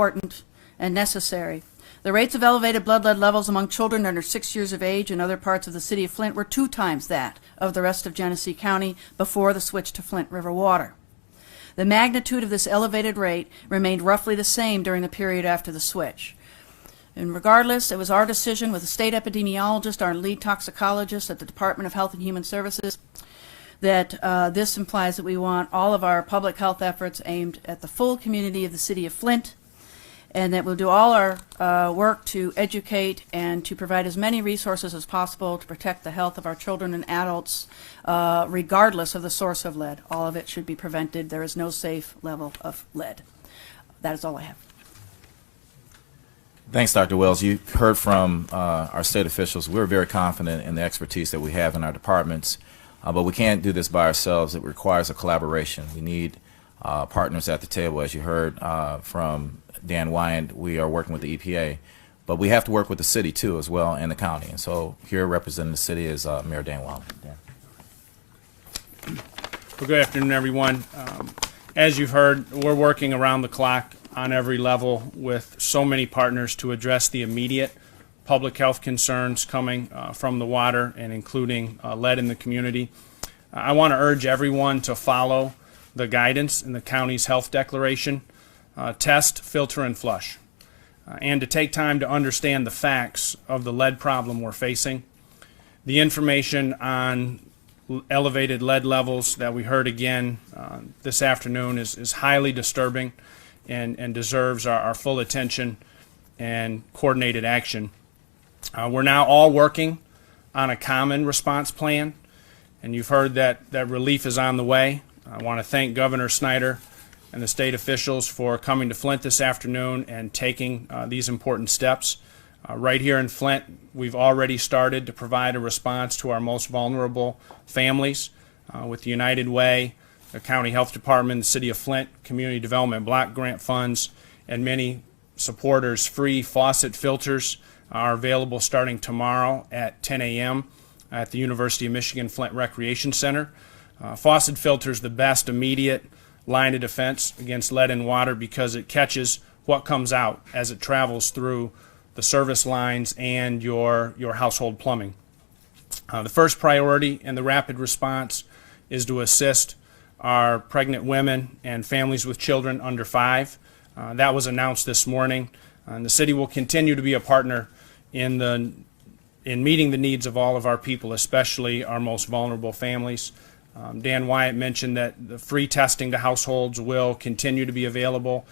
important and necessary. The rates of elevated blood lead levels among children under 6 years of age in other parts of the city of Flint were 2 times that of the rest of Genesee County before the switch to Flint River water. The magnitude of this elevated rate remained roughly the same during the period after the switch. And regardless, it was our decision with the state epidemiologist, our lead toxicologist at the Department of Health and Human Services, that this implies that we want all of our public health efforts aimed at the full community of the city of Flint, and that we'll do all our work to educate and to provide as many resources as possible to protect the health of our children and adults, regardless of the source of lead. All of it should be prevented. There is no safe level of lead. That is all I have. Thanks, Dr. Wells. You heard from our state officials. We're very confident in the expertise that we have in our departments, but we can't do this by ourselves. It requires a collaboration. We need partners at the table. As you heard from Dan Wyand, we are working with the EPA, but we have to work with the city too as well and the county. And so here representing the city is Mayor Dan Wyand. Well, good afternoon, everyone. As you've heard, we're working around the clock on every level with so many partners to address the immediate public health concerns coming from the water and including lead in the community. I want to urge everyone to follow the guidance in the county's health declaration. Test, filter, and flush, and to take time to understand the facts of the lead problem we're facing. The information on elevated lead levels that we heard again this afternoon is highly disturbing and deserves our full attention and coordinated action. We're now all working on a common response plan, and you've heard that relief is on the way. I want to thank Governor Snyder and the state officials for coming to Flint this afternoon and taking these important steps. Right here in Flint, we've already started to provide a response to our most vulnerable families with the United Way, the County Health Department, the City of Flint, Community Development Block Grant Funds, and many supporters. Free faucet filters are available starting tomorrow at 10 a.m. at the University of Michigan Flint Recreation Center. Faucet filters the best immediate line of defense against lead in water because it catches what comes out as it travels through the service lines and your household plumbing. The first priority in the rapid response is to assist our pregnant women and families with children under 5. That was announced this morning. And the city will continue to be a partner in meeting the needs of all of our people, especially our most vulnerable families. Dan Wyatt mentioned that the free testing to households will continue to be available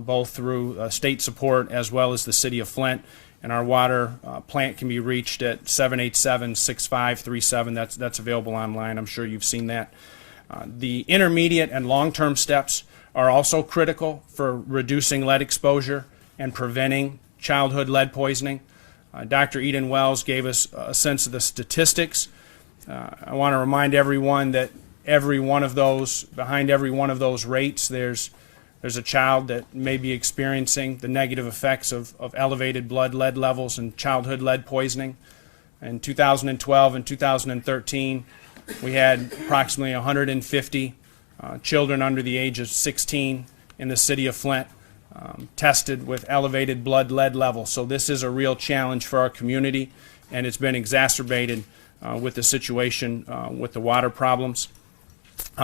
both through state support as well as the city of Flint. And our water plant can be reached at 787-6537. That's available online. I'm sure you've seen that. The intermediate and long-term steps are also critical for reducing lead exposure and preventing childhood lead poisoning. Dr. Eden Wells gave us a sense of the statistics. I want to remind everyone that behind every one of those rates, there's a child that may be experiencing the negative effects of elevated blood lead levels and childhood lead poisoning. In 2012 and 2013, we had approximately 150 children under the age of 16 in the city of Flint tested with elevated blood lead levels. So this is a real challenge for our community, and it's been exacerbated with the situation with the water problems.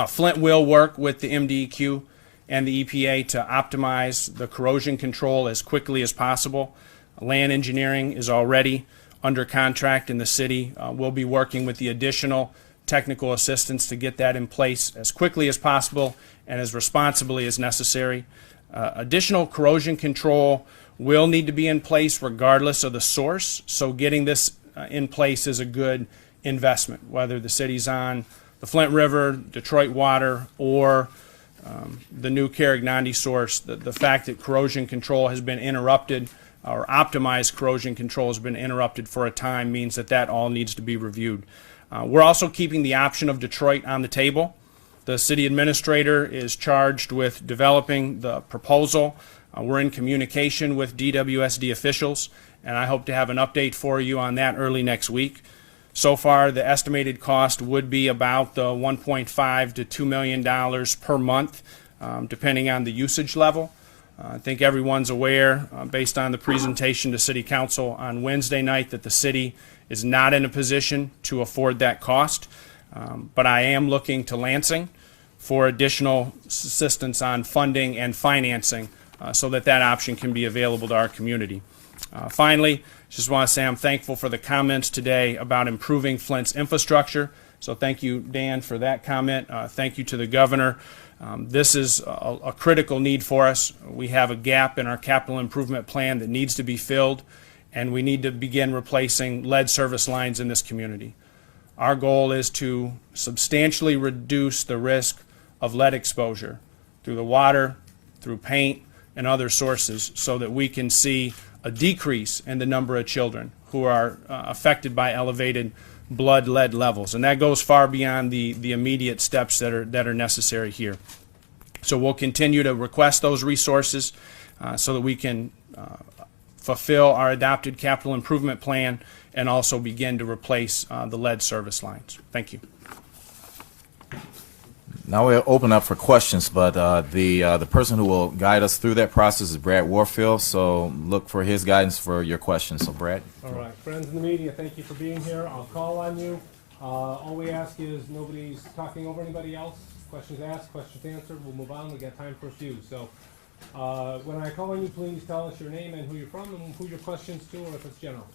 Flint will work with the MDEQ and the EPA to optimize the corrosion control as quickly as possible. Land engineering is already under contract in the city. We'll be working with the additional technical assistance to get that in place as quickly as possible and as responsibly as necessary. Additional corrosion control will need to be in place regardless of the source, so getting this in place is a good investment, whether the city's on the Flint River, Detroit water, or the new Carrignandi source. The fact that corrosion control has been interrupted, or optimized corrosion control has been interrupted for a time, means that all needs to be reviewed. We're also keeping the option of Detroit on the table. The city administrator is charged with developing the proposal. We're in communication with DWSD officials, and I hope to have an update for you on that early next week. So far, the estimated cost would be about the $1.5 to $2 million per month, depending on the usage level. I think everyone's aware, based on the presentation to City Council on Wednesday night, that the city is not in a position to afford that cost. But I am looking to Lansing for additional assistance on funding and financing so that that option can be available to our community. Finally, just want to say I'm thankful for the comments today about improving Flint's infrastructure. So thank you, Dan, for that comment. Thank you to the governor. This is a critical need for us. We have a gap in our capital improvement plan that needs to be filled, and we need to begin replacing lead service lines in this community. Our goal is to substantially reduce the risk of lead exposure through the water, through paint, and other sources so that we can see a decrease in the number of children who are affected by elevated blood lead levels, and that goes far beyond the immediate steps that are necessary here. So we'll continue to request those resources so that we can fulfill our adopted capital improvement plan and also begin to replace the lead service lines. Thank you. Now we'll open up for questions, but the person who will guide us through that process is Brad Warfield, so look for his guidance for your questions. So Brad. All right, friends in the media, thank you for being here. I'll call on you. All we ask is nobody's talking over anybody else. Questions asked, questions answered. We'll move on. We got time for a few. So when I call on you, please tell us your name and who you're from and who your questions to, or if it's general.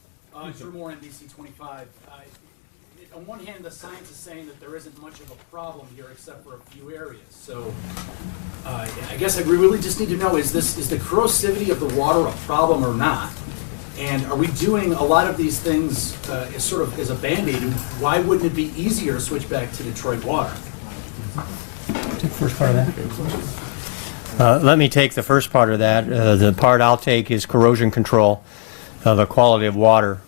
Drew Moore, NBC 25. On one hand, the science is saying that there isn't much of a problem here except for a few areas. So I guess we really just need to know, is the corrosivity of the water a problem or not? And are we doing a lot of these things as sort of as a Band-Aid? Why wouldn't it be easier to switch back to Detroit water? Take the first part of that. Let me take the first part of that. The part I'll take is corrosion control, the quality of water.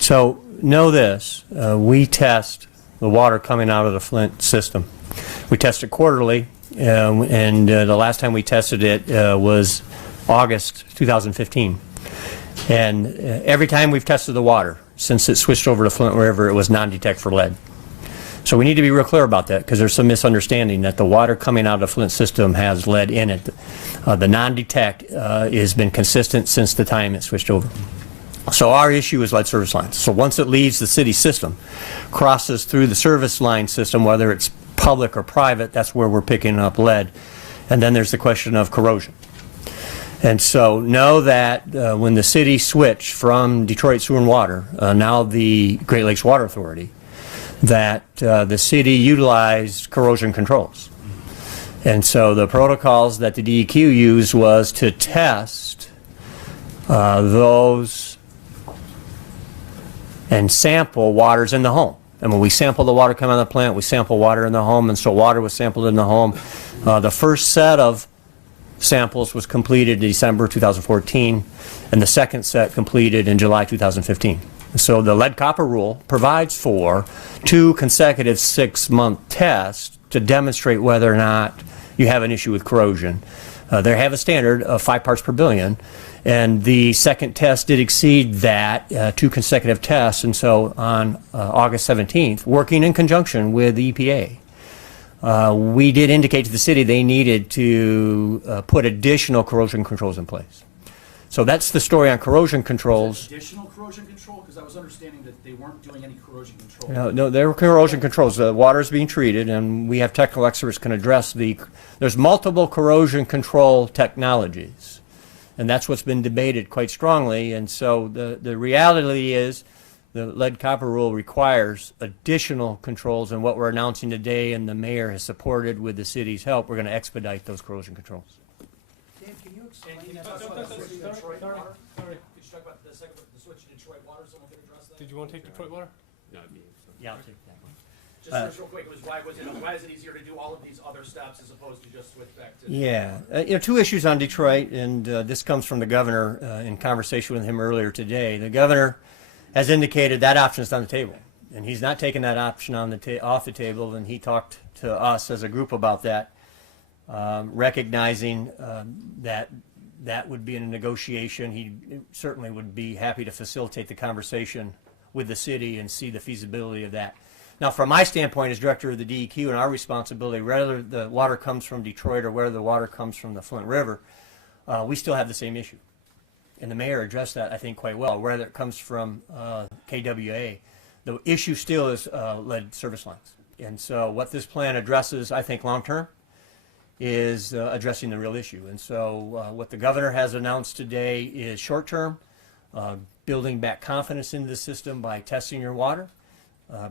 So know this, we test the water coming out of the Flint system. We test it quarterly, and the last time we tested it was August 2015. And every time we've tested the water, since it switched over to Flint River, it was non-detect for lead. So we need to be real clear about that, because there's some misunderstanding that the water coming out of the Flint system has lead in it. The non-detect has been consistent since the time it switched over. So our issue is lead service lines. So once it leaves the city system, crosses through the service line system, whether it's public or private, that's where we're picking up lead. And then there's the question of corrosion. And so know that when the city switched from Detroit Sewer and Water, now the Great Lakes Water Authority, that the city utilized corrosion controls. And so the protocols that the DEQ used was to test those and sample waters in the home. And when we sample the water coming out of the plant, we sample water in the home, and so water was sampled in the home. The first set of samples was completed in December 2014, and the second set completed in July 2015. So the lead copper rule provides for 2 consecutive 6-month tests to demonstrate whether or not you have an issue with corrosion. They have a standard of 5 parts per billion, and the second test did exceed that, 2 consecutive tests, and so on August 17th, working in conjunction with the EPA, we did indicate to the city they needed to put additional corrosion controls in place. So that's the story on corrosion controls. Additional corrosion control? Because I was understanding that they weren't doing any corrosion control. No, there were corrosion controls. The water is being treated, and we have technical experts can address there's multiple corrosion control technologies, and that's what's been debated quite strongly. And so the reality is the lead copper rule requires additional controls, and what we're announcing today, and the mayor has supported with the city's help, we're going to expedite those corrosion controls. Dan, can you explain that? Detroit water? Sorry. Could you talk about the switch to Detroit water? Someone could address that? Did you want to take Detroit water? Yeah, I'll take that one. Just real quick, why is it easier to do all of these other steps as opposed to just switch back to? Yeah, 2 issues on Detroit, and this comes from the governor in conversation with him earlier today. The governor has indicated that option is on the table, and he's not taking that option off the table, and he talked to us as a group about that, recognizing that would be in a negotiation. He certainly would be happy to facilitate the conversation with the city and see the feasibility of that. Now, from my standpoint as director of the DEQ and our responsibility, whether the water comes from Detroit or whether the water comes from the Flint River, we still have the same issue. And the mayor addressed that, I think, quite well. Whether it comes from KWA, the issue still is lead service lines. And so what this plan addresses, I think, long-term, is addressing the real issue. And so what the governor has announced today is short-term, building back confidence into the system by testing your water.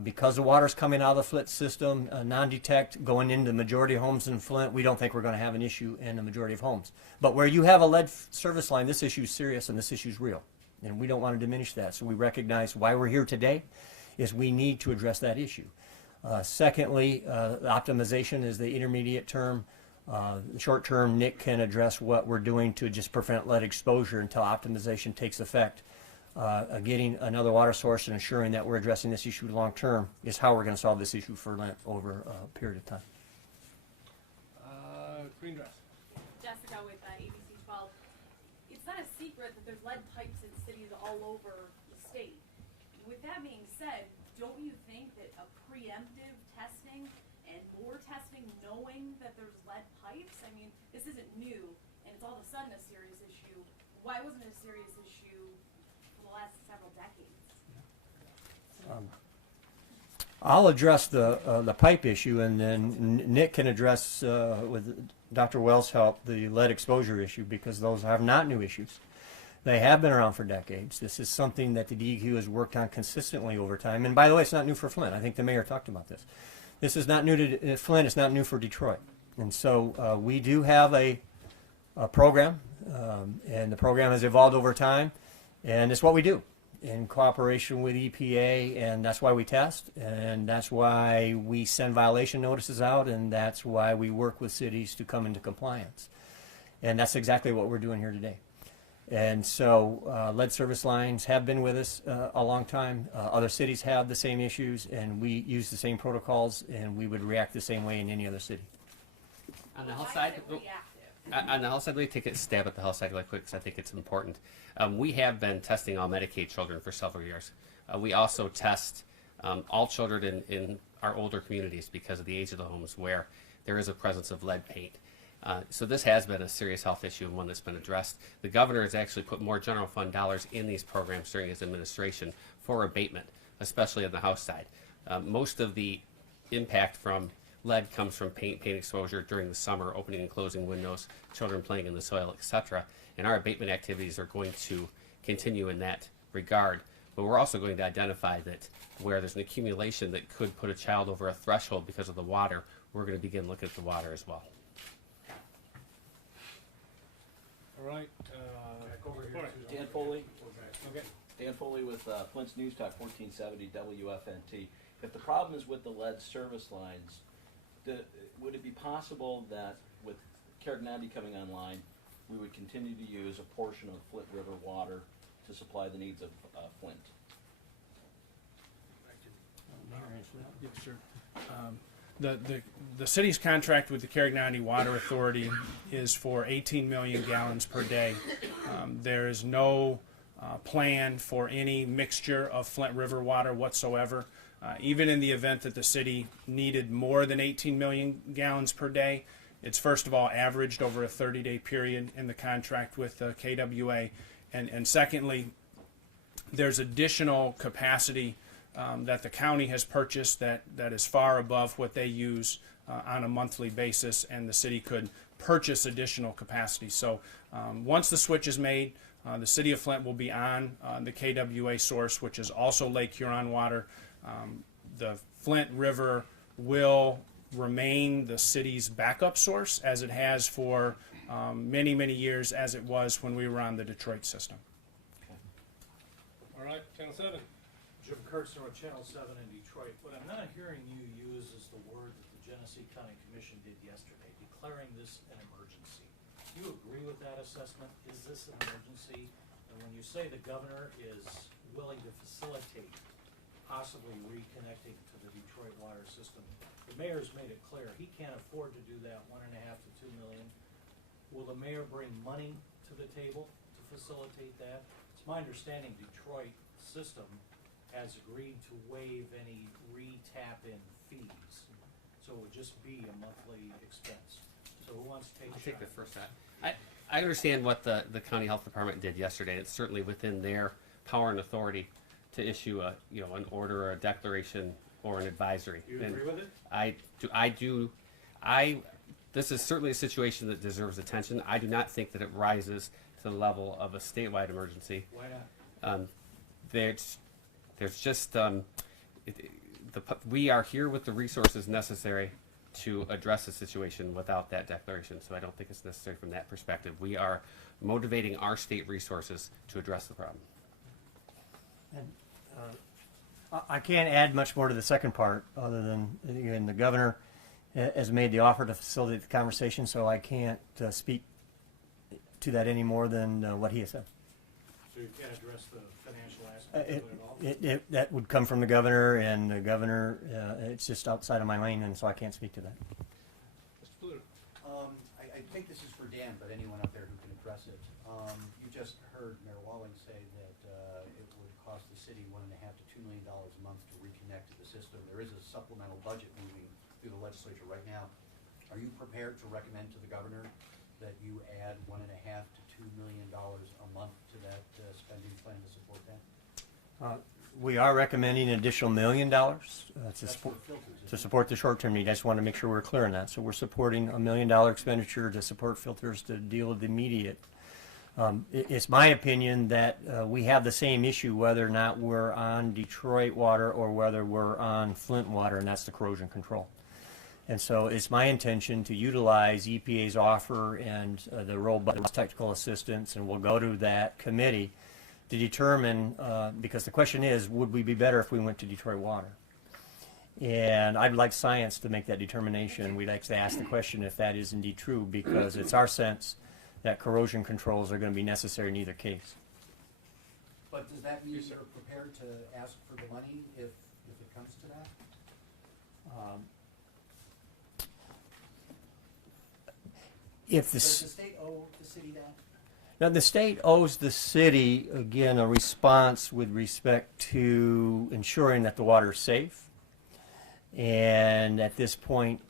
Because the water's coming out of the Flint system, non-detect, going into the majority of homes in Flint, we don't think we're going to have an issue in the majority of homes. But where you have a lead service line, this issue is serious and this issue is real. And we don't want to diminish that. So we recognize why we're here today is we need to address that issue. Secondly, optimization is the intermediate term. The short term, Nick can address what we're doing to just prevent lead exposure until optimization takes effect. Getting another water source and ensuring that we're addressing this issue long term is how we're going to solve this issue for Flint over a period of time. Green dress. Jessica with ABC 12. It's not a secret that there's lead pipes in cities all over the state. With that being said, don't you think that a preemptive testing and more testing knowing that there's lead pipes, I mean, this isn't new and it's all of a sudden a serious issue. Why wasn't it a serious issue for the last several decades? I'll address the pipe issue, and then Nick can address, with Dr. Wells' help, the lead exposure issue, because those are not new issues. They have been around for decades. This is something that the DEQ has worked on consistently over time. And by the way, it's not new for Flint. I think the mayor talked about this. This is not new to Flint. It's not new for Detroit. And so we do have a program, and the program has evolved over time, and it's what we do in cooperation with EPA, and that's why we test, and that's why we send violation notices out, and that's why we work with cities to come into compliance. And that's exactly what we're doing here today. And so lead service lines have been with us a long time. Other cities have the same issues, and we use the same protocols, and we would react the same way in any other city. On the health Why side, is it reactive? on the health side, let me take a stab at the health side really quick because I think it's important. We have been testing all Medicaid children for several years. We also test all children in our older communities because of the age of the homes where there is a presence of lead paint. So this has been a serious health issue and one that's been addressed. The governor has actually put more general fund dollars in these programs during his administration for abatement, especially on the house side. Most of the impact from lead comes from paint exposure during the summer, opening and closing windows, children playing in the soil, etc. And our abatement activities are going to continue in that regard. But we're also going to identify that where there's an accumulation that could put a child over a threshold because of the water, we're going to begin looking at the water as well. All right. Dan Foley. Okay. Dan Foley with Flint's News Talk 1470 WFNT. If the problem is with the lead service lines, would it be possible that with Carignan coming online, we would continue to use a portion of Flint River water to supply the needs of Flint? Yes, sir. The city's contract with the Carignan Water Authority is for 18 million gallons per day. There is no plan for any mixture of Flint River water whatsoever. Even in the event that the city needed more than 18 million gallons per day, it's first of all averaged over a 30-day period in the contract with KWA. And secondly, there's additional capacity that the county has purchased that is far above what they use on a monthly basis, and the city could purchase additional capacity. So once the switch is made, the city of Flint will be on the KWA source, which is also Lake Huron water. The Flint River will remain the city's backup source, as it has for many, many years, as it was when we were on the Detroit system. All right. Channel 7. Jim Kurtzner with Channel 7 in Detroit. What I'm not hearing you use is the word that the Genesee County Commission did yesterday, declaring this an emergency. Do you agree with that assessment? Is this an emergency? And when you say the governor is willing to facilitate possibly reconnecting to the Detroit water system, the mayor's made it clear he can't afford to do that $1.5 to $2 million. Will the mayor bring money to the table to facilitate that? It's my understanding Detroit system has agreed to waive any re-tap-in fees. So it would just be a monthly expense. So who wants to take a I'll shot? take the first shot. I understand what the county health department did yesterday. It's certainly within their power and authority to issue a, an order or a declaration or an advisory. Do you agree with it? This is certainly a situation that deserves attention. I do not think that it rises to the level of a statewide emergency. Why not? There's just, we are here with the resources necessary to address the situation without that declaration, so I don't think it's necessary from that perspective. We are motivating our state resources to address the problem. And, I can't add much more to the second part, other than, again, the governor has made the offer to facilitate the conversation, so I can't speak to that any more than what he has said. So you can't address the financial aspect of it at all? That would come from the governor, and the governor, it's just outside of my lane, and so I can't speak to that. Mr. Pluto? I think this is for Dan, but anyone up there who can address it. You just heard Mayor Walling say that it would cost the city $1.5 to $2 million a month to reconnect to the system. There is a supplemental budget moving through the legislature right now. Are you prepared to recommend to the governor that you add $1.5 to $2 million a month to that spending plan to support that? We are recommending an additional $1 million to support. Filters, To support the short-term need. I just want to make sure we're clear on that. So we're supporting $1 million expenditure to support filters to deal with the immediate. It's my opinion that we have the same issue whether or not we're on Detroit water or whether we're on Flint water, and that's the corrosion control. And so it's my intention to utilize EPA's offer and the robust technical assistance, and we'll go to that committee to determine, because the question is, would we be better if we went to Detroit water? And I'd like science to make that determination. We'd like to ask the question if that is indeed true, because it's our sense that corrosion controls are going to be necessary in either case. But does that mean you're prepared to ask for the money if it comes to that? If the Does the state owe the city that? Now, the state owes the city, again, a response with respect to ensuring that the water is safe. And at this point,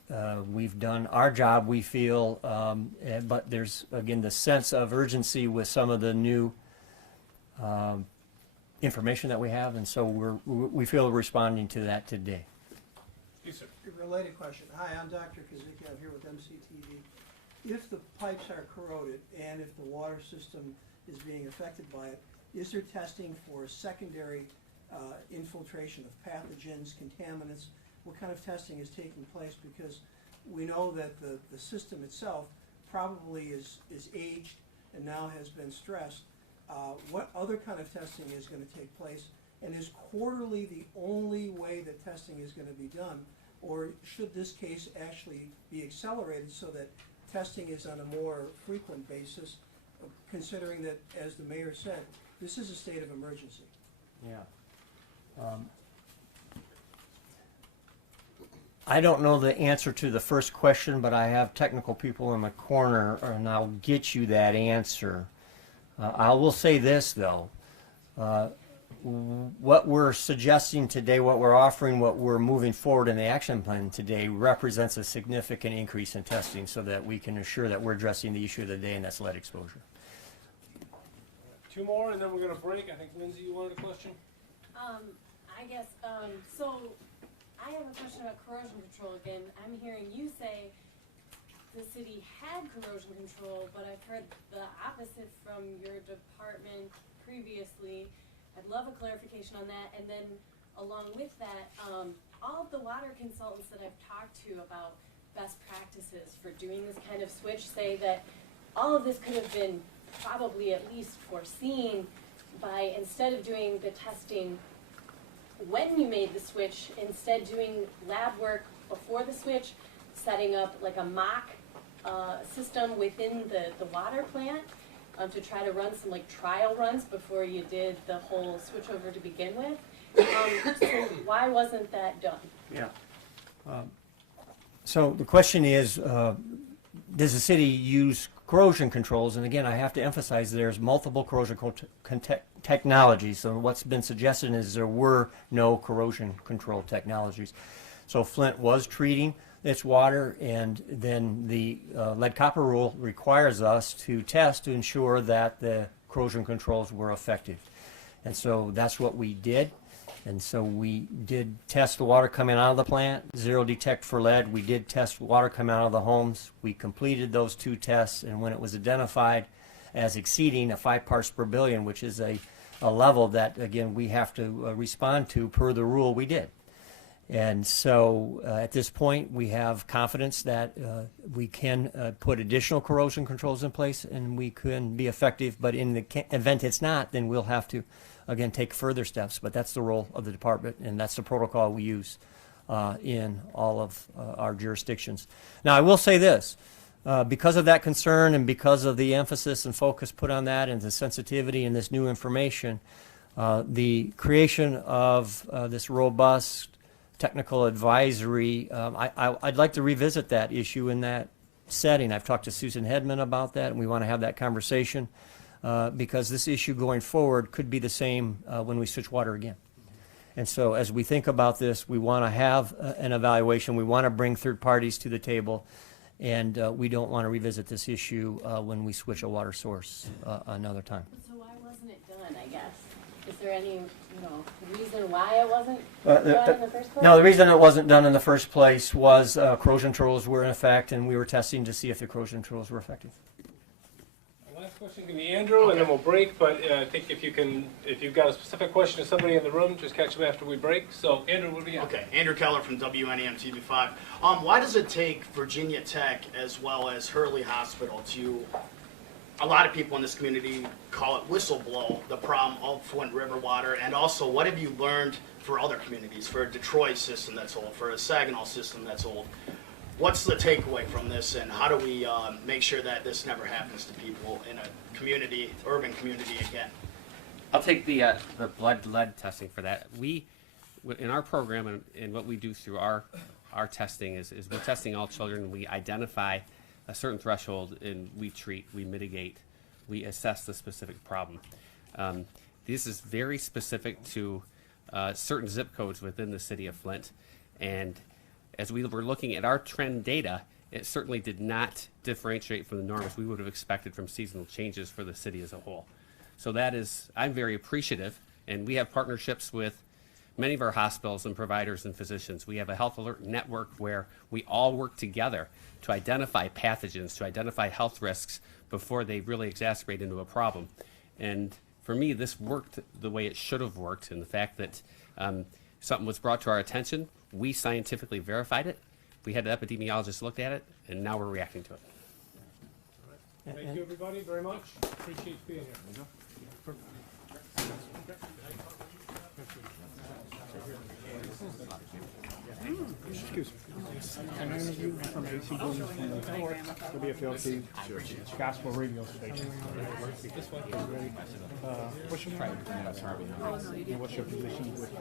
we've done our job, we feel, but there's, again, the sense of urgency with some of the new information that we have, and so we feel responding to that today. Yes, sir. A related question. Hi, I'm Dr. Kazicki. I'm here with MCTV. If the pipes are corroded and if the water system is being affected by it, is there testing for secondary infiltration of pathogens, contaminants? What kind of testing is taking place? Because we know that the system itself probably is aged and now has been stressed. What other kind of testing is going to take place? And is quarterly the only way that testing is going to be done? Or should this case actually be accelerated so that testing is on a more frequent basis, considering that, as the mayor said, this is a state of emergency? Yeah. I don't know the answer to the first question, but I have technical people in the corner, and I'll get you that answer. I will say this, though. What we're suggesting today, what we're offering, what we're moving forward in the action plan today represents a significant increase in testing so that we can assure that we're addressing the issue of the day, and that's lead exposure. Two more, and then we're going to break. I think, Lindsay, you wanted a question? I guess, so I have a question about corrosion control again. I'm hearing you say the city had corrosion control, but I've heard the opposite from your department previously. I'd love a clarification on that. And then along with that, all of the water consultants that I've talked to about best practices for doing this kind of switch say that all of this could have been probably at least foreseen by, instead of doing the testing when you made the switch, instead doing lab work before the switch, setting up like a mock system within the water plant to try to run some like trial runs before you did the whole switch over to begin with. So why wasn't that done? Yeah. So the question is, does the city use corrosion controls? And again, I have to emphasize there's multiple corrosion technologies. So what's been suggested is there were no corrosion control technologies. So Flint was treating. it's water, and then the lead copper rule requires us to test to ensure that the corrosion controls were effective. And so that's what we did. And so we did test the water coming out of the plant, zero detect for lead. We did test water coming out of the homes. We completed those 2 tests, and when it was identified as exceeding a 5 parts per billion, which is a level that, again, we have to respond to per the rule, we did. And so at this point, we have confidence that we can put additional corrosion controls in place and we can be effective. But in the event it's not, then we'll have to, again, take further steps. But that's the role of the department, and that's the protocol we use in all of our jurisdictions. Now, I will say this. Because of that concern and because of the emphasis and focus put on that and the sensitivity and this new information, the creation of this robust technical advisory, I'd like to revisit that issue in that setting. I've talked to Susan Hedman about that, and we want to have that conversation because this issue going forward could be the same when we switch water again. And so as we think about this, we want to have an evaluation. We want to bring third parties to the table. And we don't want to revisit this issue when we switch a water source another time. So why wasn't it done, I guess? Is there any, reason why it wasn't done in the first place? No, the reason it wasn't done in the first place was corrosion controls were in effect, and we were testing to see if the corrosion controls were effective. Last question can be Andrew, and then we'll break. But I think if you've got a specific question to somebody in the room, just catch them after we break. So Andrew, what do we got? Okay, Andrew Keller from WNEM TV5. Why does it take Virginia Tech as well as Hurley Hospital to, a lot of people in this community call it whistleblow, the problem of Flint River water, and also what have you learned for other communities, for a Detroit system that's old, for a Saginaw system that's old? What's the takeaway from this, and how do we make sure that this never happens to people in a community, urban community again? I'll take the blood lead testing for that. We, in our program and what we do through our testing is we're testing all children. We identify a certain threshold and we treat, we mitigate, we assess the specific problem. This is very specific to certain zip codes within the city of Flint, and as we were looking at our trend data, it certainly did not differentiate from the norms we would have expected from seasonal changes for the city as a whole. So that is, I'm very appreciative, and we have partnerships with many of our hospitals and providers and physicians. We have a health alert network where we all work together to identify pathogens, to identify health risks before they really exacerbate into a problem. And for me, this worked the way it should have worked, in the fact that something was brought to our attention, we scientifically verified it, we had an epidemiologist look at it, and now we're reacting to it. Thank you, everybody, very much. Appreciate you being here. Excuse me. Can I interview from AC Buildings from the WFLT Gospel Radio Station? What's your name? What's your position with